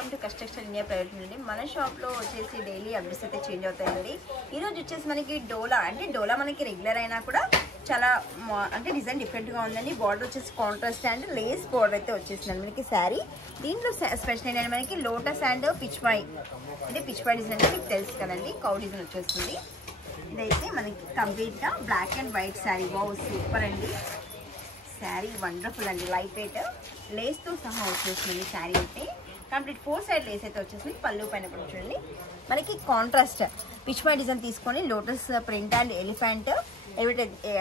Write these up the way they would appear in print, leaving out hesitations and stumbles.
Welcome to construction India private నుండి. మన షాప్లో వచ్చేసి డైలీ అప్డేట్స్ అయితే చేంజ్ అవుతాయండి. ఈరోజు వచ్చేసి మనకి డోలా మనకి రెగ్యులర్ అయినా కూడా చాలా అంటే డిజైన్ డిఫరెంట్గా ఉందండి. బార్డర్ వచ్చేసి కాంట్రాస్ట్ అండ్ లేస్ బార్డర్ అయితే వచ్చేసిందండి మనకి శారీ. దీంట్లో స్పెషల్ ఏంటంటే మనకి లోటస్ అండ్ పిచ్వాయ్ అంటే పిచ్వాయ్ డిజైన్ అంటే మీకు తెలుసు కదండి, కౌ డిజైన్ వచ్చేస్తుంది. ఇదైతే మనకి కంప్లీట్గా బ్లాక్ అండ్ వైట్ శారీ. బాగు సూపర్ అండి, శారీ వండర్ఫుల్ అండి. లైట్ వెయిట్ లేస్తో సహా వచ్చేసింది శారీ అయితే. కంప్లీట్ 4 సైడ్ లేస్ అయితే వచ్చేసింది. పళ్ళు పైన కూడా చూడండి మనకి కాంట్రాస్ట్ పిచ్వాయ్ డిజైన్ తీసుకొని lotus print and elephant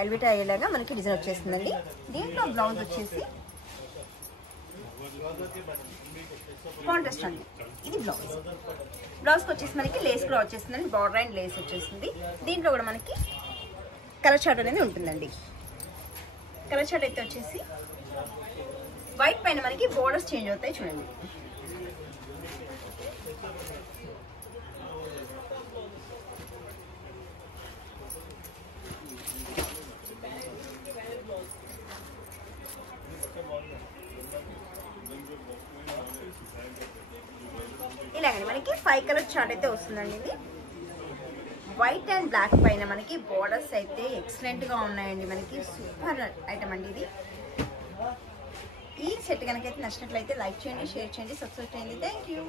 elevate అయ్యేలాగా మనకి డిజైన్ వచ్చేస్తుందండి. దీంట్లో బ్లౌజ్ వచ్చేసి కాంట్రాస్ట్ అండి. ఇది బ్లౌజ్కి వచ్చేసి మనకి లేస్ కూడా వచ్చేస్తుందండి. బార్డర్ అండ్ లేస్ వచ్చేస్తుంది. దీంట్లో కూడా మనకి కలర్ చార్ట్ అనేది ఉంటుందండి. కలర్ చార్ట్ అయితే వచ్చేసి వైట్ పైన మనకి బోర్డర్స్ చేంజ్ అవుతాయి చూడండి. ఇలాగండి మనకి 5 కలర్ చార్ట్ అయితే వస్తుందండి. ఇది వైట్ అండ్ బ్లాక్ పైన మనకి బోర్డర్స్ అయితే ఎక్సలెంట్ గా ఉన్నాయండి. మనకి సూపర్ ఐటమ్ అండి ఇది. ఈ సెట్ కనుకైతే నచ్చినట్లయితే లైక్ చేయండి, షేర్ చేయండి, సబ్స్క్రైబ్ చేయండి. Thank you.